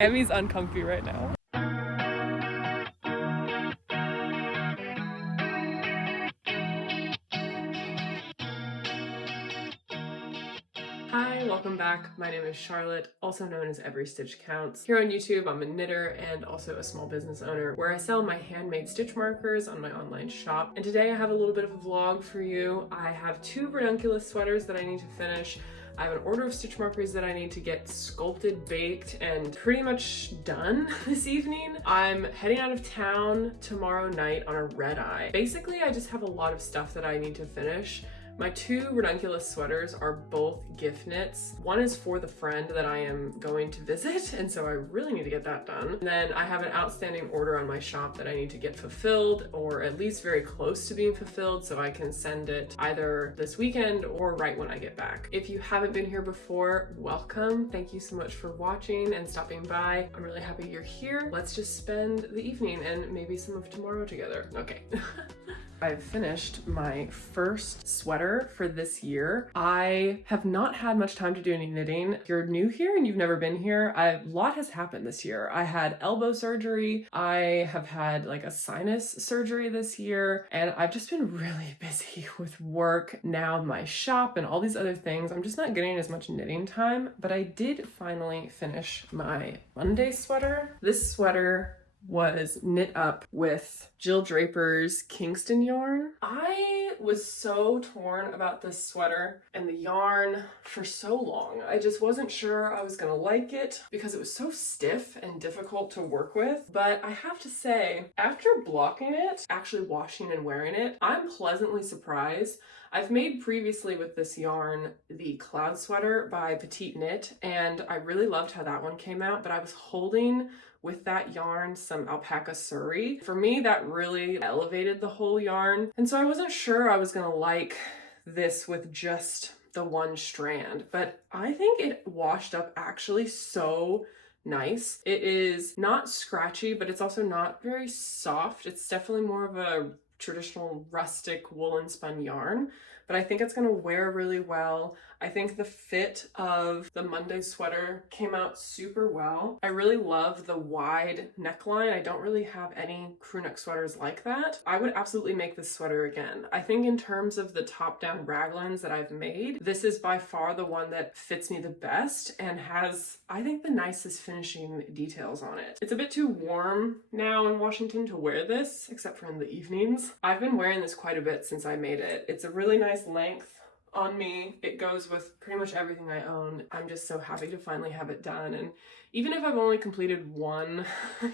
Emmy's uncomfy right now. Hi, welcome back. My name is Charlotte, also known as Every Stitch Counts. Here on YouTube, I'm a knitter and also a small business owner where I sell my handmade stitch markers on my online shop. And today I have a little bit of a vlog for you. I have 2 Ranunculus sweaters that I need to finish. I have an order of stitch markers that I need to get sculpted, baked, and pretty much done this evening. I'm heading out of town tomorrow night on a red eye. Basically, I just have a lot of stuff that I need to finish. My 2 Ranunculus sweaters are both gift knits. One is for the friend that I am going to visit, and so I really need to get that done. And then I have an outstanding order on my shop that I need to get fulfilled, or at least very close to being fulfilled, so I can send it either this weekend or right when I get back. If you haven't been here before, welcome. Thank you so much for watching and stopping by. I'm really happy you're here. Let's just spend the evening and maybe some of tomorrow together. Okay. I've finished my first sweater for this year. I have not had much time to do any knitting. If you're new here and you've never been here, a lot has happened this year. I had elbow surgery. I have had like a sinus surgery this year, and I've just been really busy with work, now my shop and all these other things. I'm just not getting as much knitting time, but I did finally finish my Monday sweater. This sweater was knit up with Jill Draper's Kingston yarn. I was so torn about this sweater and the yarn for so long. I just wasn't sure I was gonna like it because it was so stiff and difficult to work with. But I have to say, after blocking it, actually washing and wearing it, I'm pleasantly surprised. I've made previously with this yarn the Cloud Sweater by Petite Knit, and I really loved how that one came out, but I was holding with that yarn some alpaca surrey. For me, that really elevated the whole yarn, and so I wasn't sure I was gonna like this with just the one strand, but I think it washed up actually so nice. It is not scratchy, but it's also not very soft. It's definitely more of a traditional rustic woolen spun yarn, but I think it's gonna wear really well. I think the fit of the Monday sweater came out super well. I really love the wide neckline. I don't really have any crew neck sweaters like that. I would absolutely make this sweater again. I think in terms of the top-down raglans that I've made, this is by far the one that fits me the best and has, I think, the nicest finishing details on it. It's a bit too warm now in Washington to wear this, except for in the evenings. I've been wearing this quite a bit since I made it. It's a really nice length on me. It goes with pretty much everything I own. I'm just so happy to finally have it done. And even if I've only completed one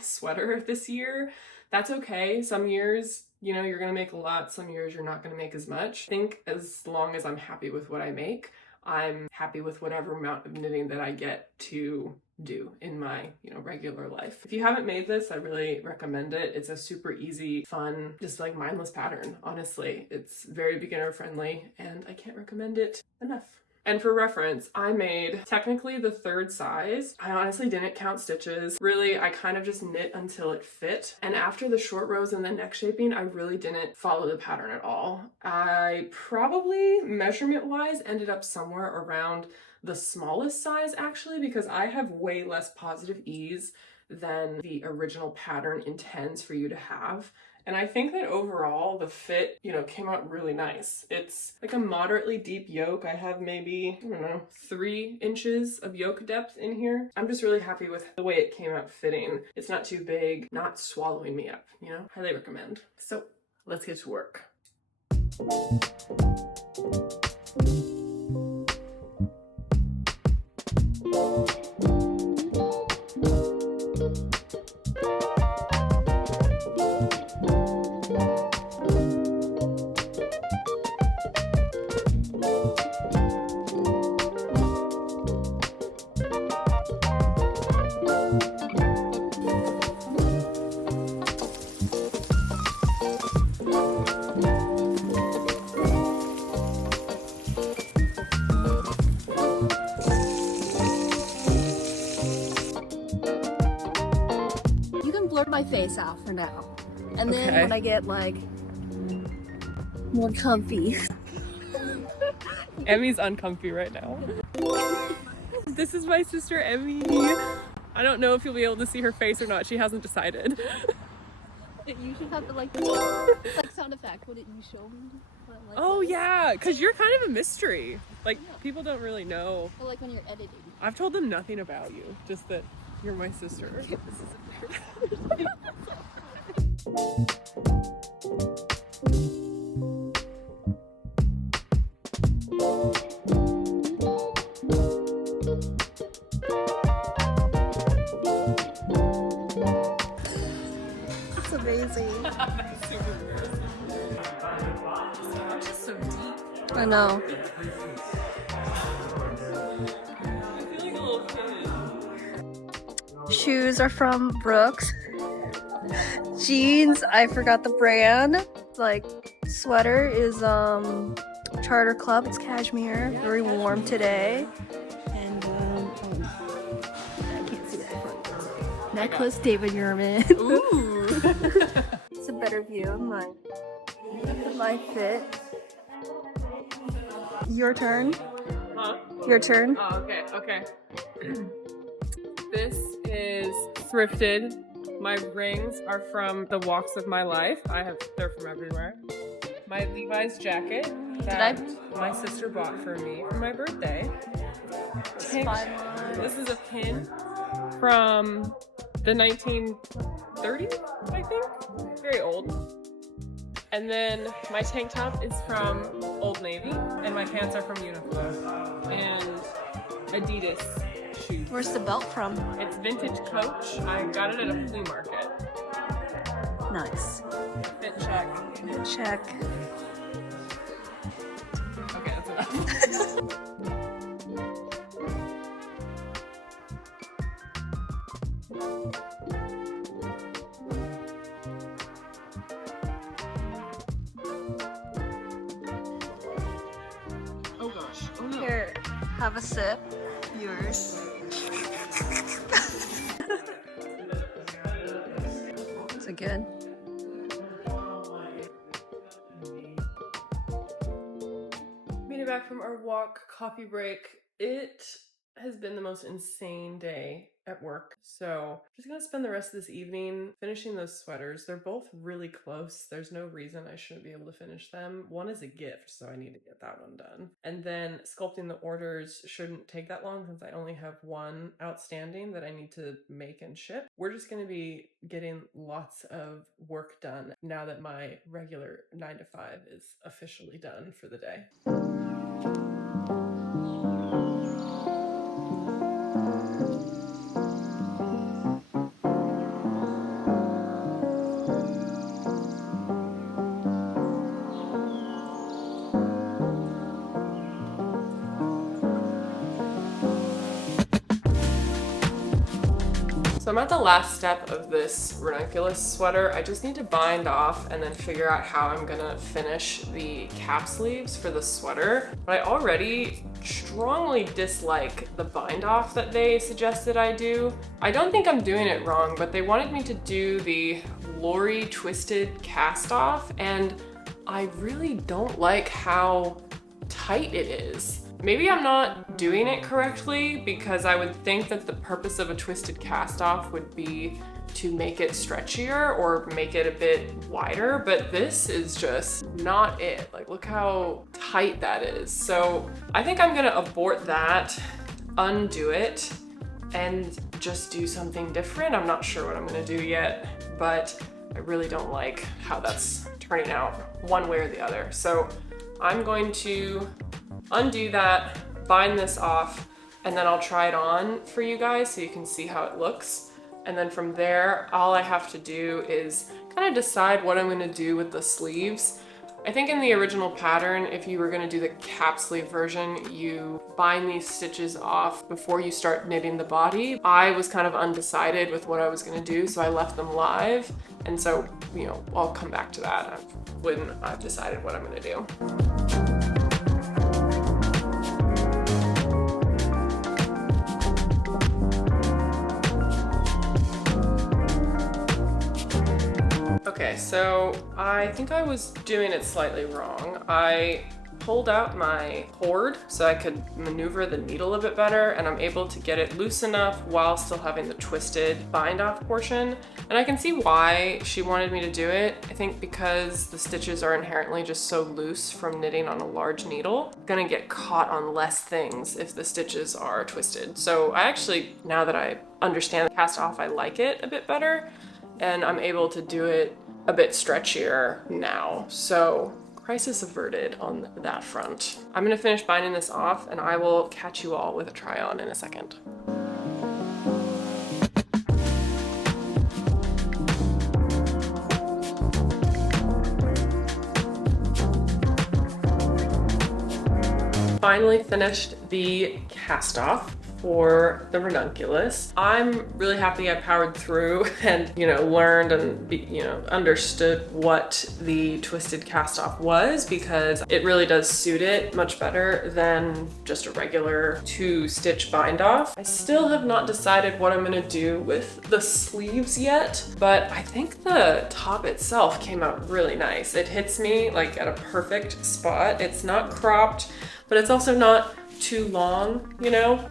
sweater this year, that's okay. Some years, you know, you're gonna make a lot. Some years you're not gonna make as much. I think as long as I'm happy with what I make, I'm happy with whatever amount of knitting that I get to do in my, regular life. If you haven't made this, I really recommend it. It's a super easy, fun, just like mindless pattern, honestly. It's very beginner friendly and I can't recommend it enough. And for reference, I made technically the 3rd size. I honestly didn't count stitches. Really, I kind of just knit until it fit. And after the short rows and the neck shaping, I really didn't follow the pattern at all. I probably, measurement-wise, ended up somewhere around the smallest size actually, because I have way less positive ease than the original pattern intends for you to have. And I think that overall the fit, came out really nice. It's like a moderately deep yoke. I have maybe, 3 inches of yoke depth in here. I'm just really happy with the way it came out fitting. It's not too big, not swallowing me up, highly recommend. So let's get to work. Blur my face out for now, and then when I get like more comfy. Emmy's uncomfy right now. This is my sister Emmy. I don't know if you'll be able to see her face or not. She hasn't decided. You should have the like sound effect. What did you show me? Like oh yeah, because you're kind of a mystery. Like people don't really know. Or like when you're editing. I've told them nothing about you, just that you're my sister. It's amazing. That's super weird. I'm just so deep. I know. I feel like a little kid. Shoes are from Brooks. Jeans, I forgot the brand. Like sweater is Charter Club. It's cashmere. Very warm today. And I can't see that. Necklace, David Yurman. Ooh. It's a better view of my fit. Your turn. Huh? Your turn. Oh, okay. This is thrifted. My rings are from the walks of my life. They're from everywhere. My Levi's jacket that my sister bought for me for my birthday. This is a pin from the 1930s, I think. Very old. And then my tank top is from Old Navy, and my pants are from Uniqlo and Adidas shoes. Where's the belt from? It's vintage Coach. I got it at a flea market. Nice. Fit check. Check. Okay, that's enough. Oh gosh. Oh no. Here, have a sip. Yours. Is it good? Made it back from our walk, coffee break. It has been the most insane day at work. So I'm just gonna spend the rest of this evening finishing those sweaters. They're both really close. There's no reason I shouldn't be able to finish them. One is a gift, so I need to get that one done. And then sculpting the orders shouldn't take that long since I only have one outstanding that I need to make and ship. We're just gonna be getting lots of work done now that my regular 9 to 5 is officially done for the day. So I'm at the last step of this Ranunculus sweater. I just need to bind off and then figure out how I'm gonna finish the cap sleeves for the sweater. But I already strongly dislike the bind off that they suggested I do. I don't think I'm doing it wrong, but they wanted me to do the Lori twisted cast off, and I really don't like how tight it is. Maybe I'm not doing it correctly, because I would think that the purpose of a twisted cast off would be to make it stretchier or make it a bit wider, but this is just not it. Like, look how tight that is. So I think I'm gonna abort that, undo it, and just do something different. I'm not sure what I'm gonna do yet, but I really don't like how that's turning out one way or the other. So I'm going to undo that, bind this off, and then I'll try it on for you guys so you can see how it looks. And then from there, all I have to do is kind of decide what I'm gonna do with the sleeves. I think in the original pattern, if you were gonna do the cap sleeve version, you bind these stitches off before you start knitting the body. I was kind of undecided with what I was gonna do, so I left them live. And so, you know, I'll come back to that when I've decided what I'm gonna do. Okay, so I think I was doing it slightly wrong. I pulled out my cord so I could maneuver the needle a bit better, and I'm able to get it loose enough while still having the twisted bind off portion. And I can see why she wanted me to do it. I think because the stitches are inherently just so loose from knitting on a large needle, I'm gonna get caught on less things if the stitches are twisted. So I actually, now that I understand the cast off, I like it a bit better, and I'm able to do it a bit stretchier now. So crisis averted on that front. I'm gonna finish binding this off and I will catch you all with a try on in a second. Finally finished the cast off for the Ranunculus. I'm really happy I powered through and, learned and, understood what the twisted cast off was, because it really does suit it much better than just a regular 2-stitch bind off. I still have not decided what I'm gonna do with the sleeves yet, but I think the top itself came out really nice. It hits me like at a perfect spot. It's not cropped, but it's also not too long,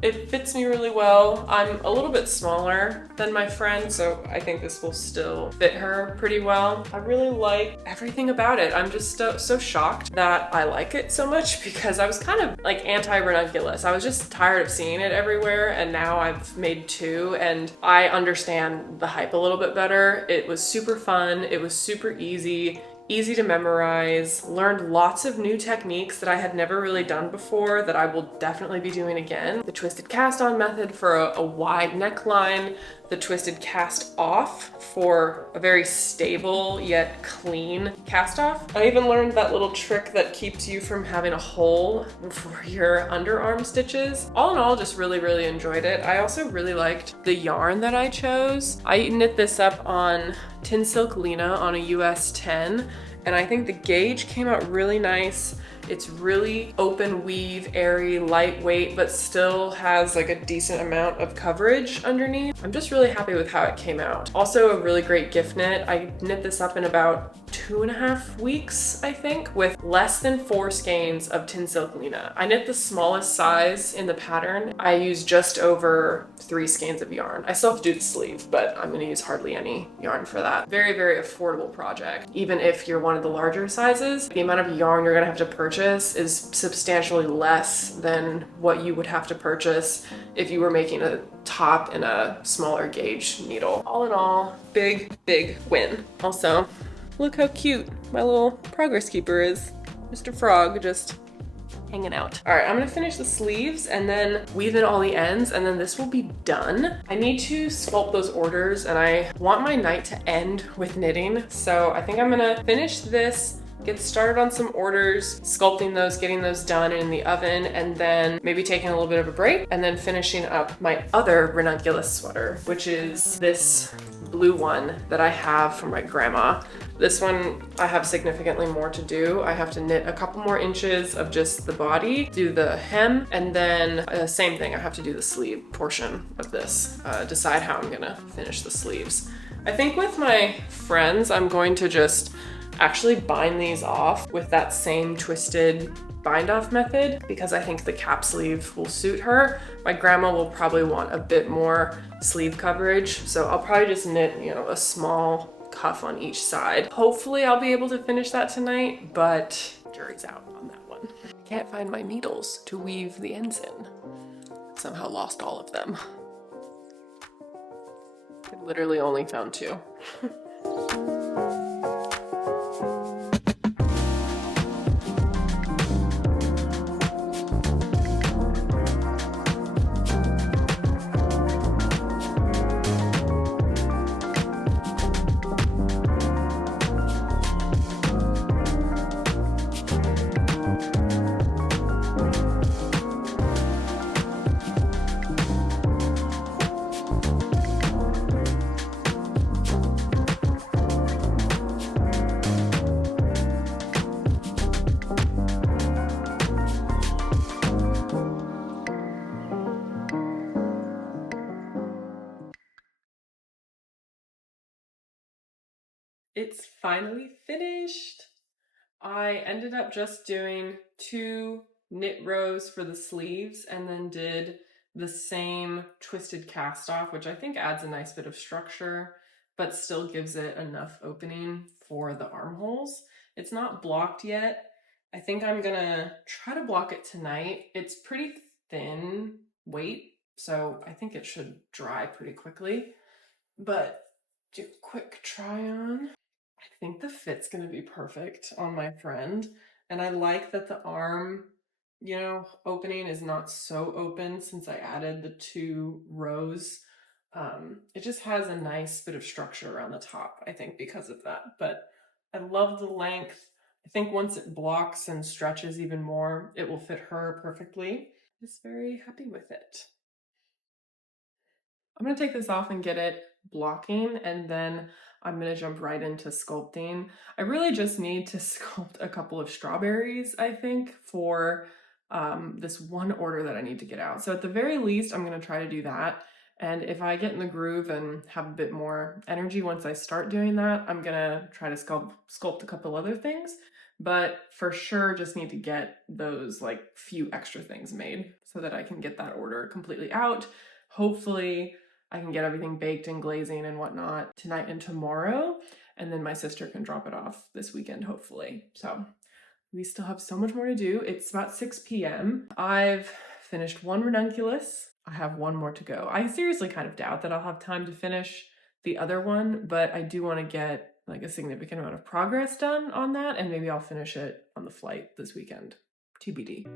It fits me really well. I'm a little bit smaller than my friend, so I think this will still fit her pretty well. I really like everything about it. I'm just so shocked that I like it so much, because I was kind of like anti-ranunculus. I was just tired of seeing it everywhere, and now I've made 2 and I understand the hype a little bit better. It was super fun. It was super easy to memorize, learned lots of new techniques that I had never really done before that I will definitely be doing again. The twisted cast on method for a wide neckline, the twisted cast off for a very stable yet clean cast off. I even learned that little trick that keeps you from having a hole for your underarm stitches. All in all, just really enjoyed it. I also really liked the yarn that I chose. I knit this up on Tin Silk Lena on a US 10, and I think the gauge came out really nice. It's really open weave, airy, lightweight, but still has like a decent amount of coverage underneath. I'm just really happy with how it came out. Also a really great gift knit. I knit this up in about 2.5 weeks, I think, with less than 4 skeins of Tin Silk Lena. I knit the smallest size in the pattern. I used just over 3 skeins of yarn. I still have to do the sleeve, but I'm gonna use hardly any yarn for that. Very affordable project. Even if you're one of the larger sizes, the amount of yarn you're gonna have to purchase is substantially less than what you would have to purchase if you were making a top in a smaller gauge needle. All in all, big win. Also, look how cute my little progress keeper is. Mr. Frog just hanging out. All right, I'm gonna finish the sleeves and then weave in all the ends, and then this will be done. I need to sculpt those orders, and I want my night to end with knitting. So I think I'm gonna finish this, get started on some orders, sculpting those, getting those done in the oven, and then maybe taking a little bit of a break, and then finishing up my other Ranunculus sweater, which is this blue one that I have from my grandma. This one, I have significantly more to do. I have to knit a couple more inches of just the body, do the hem, and then same thing, I have to do the sleeve portion of this, decide how I'm gonna finish the sleeves. I think with my friends, I'm going to just actually bind these off with that same twisted bind off method, because I think the cap sleeve will suit her. My grandma will probably want a bit more sleeve coverage, so I'll probably just knit, a small cuff on each side. Hopefully I'll be able to finish that tonight, but jury's out on that one. Can't find my needles to weave the ends in. Somehow lost all of them. I literally only found 2. It's finally finished. I ended up just doing 2 knit rows for the sleeves and then did the same twisted cast off, which I think adds a nice bit of structure, but still gives it enough opening for the armholes. It's not blocked yet. I think I'm gonna try to block it tonight. It's pretty thin weight, so I think it should dry pretty quickly. But do a quick try on. I think the fit's gonna be perfect on my friend. And I like that the arm, opening is not so open since I added the 2 rows. It just has a nice bit of structure around the top, I think, because of that. But I love the length. I think once it blocks and stretches even more, it will fit her perfectly. Just very happy with it. I'm gonna take this off and get it blocking, and then I'm gonna jump right into sculpting. I really just need to sculpt a couple of strawberries, I think, for this one order that I need to get out. So at the very least, I'm gonna try to do that. And if I get in the groove and have a bit more energy once I start doing that, I'm gonna try to sculpt a couple other things. But for sure, just need to get those like few extra things made so that I can get that order completely out. Hopefully, I can get everything baked and glazing and whatnot tonight and tomorrow, and then my sister can drop it off this weekend, hopefully. So we still have so much more to do. It's about 6 p.m. I've finished 1 ranunculus. I have 1 more to go. I seriously kind of doubt that I'll have time to finish the other one, but I do want to get like a significant amount of progress done on that, and maybe I'll finish it on the flight this weekend. TBD.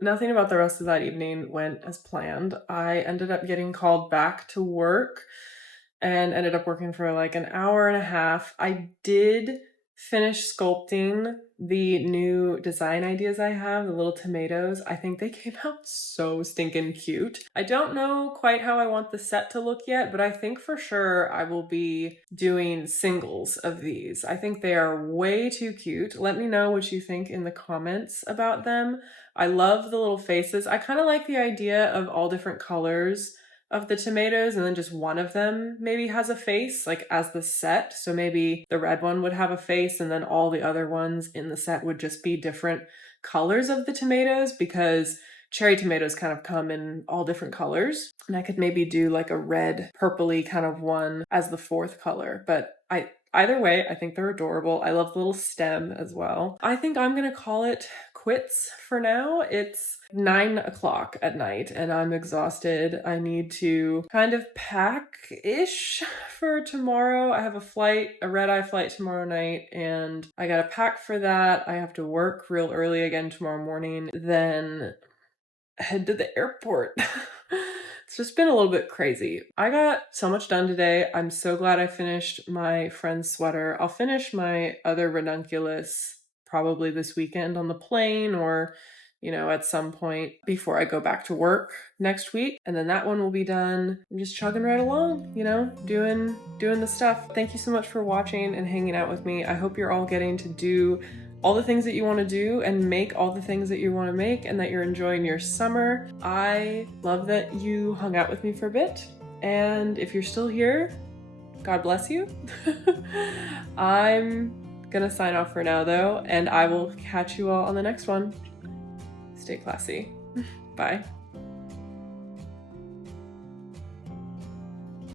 Nothing about the rest of that evening went as planned. I ended up getting called back to work and ended up working for like an hour and a half. I did finish sculpting the new design ideas I have, the little tomatoes. I think they came out so stinking cute. I don't know quite how I want the set to look yet, but I think for sure I will be doing singles of these. I think they are way too cute. Let me know what you think in the comments about them. I love the little faces. I kind of like the idea of all different colors of the tomatoes and then just one of them maybe has a face like as the set. So maybe the red one would have a face and then all the other ones in the set would just be different colors of the tomatoes, because cherry tomatoes kind of come in all different colors. And I could maybe do like a red purpley kind of one as the fourth color. But either way, I think they're adorable. I love the little stem as well. I think I'm gonna call it quits for now. It's 9 o'clock at night and I'm exhausted. I need to kind of pack-ish for tomorrow. I have a red-eye flight tomorrow night and I gotta pack for that. I have to work real early again tomorrow morning, then head to the airport. It's just been a little bit crazy. I got so much done today. I'm so glad I finished my friend's sweater. I'll finish my other Ranunculus probably this weekend on the plane or, at some point before I go back to work next week. And then that one will be done. I'm just chugging right along, doing the stuff. Thank you so much for watching and hanging out with me. I hope you're all getting to do all the things that you want to do and make all the things that you want to make and that you're enjoying your summer. I love that you hung out with me for a bit. And if you're still here, God bless you. I'm gonna sign off for now though, and I will catch you all on the next one. Stay classy. Bye.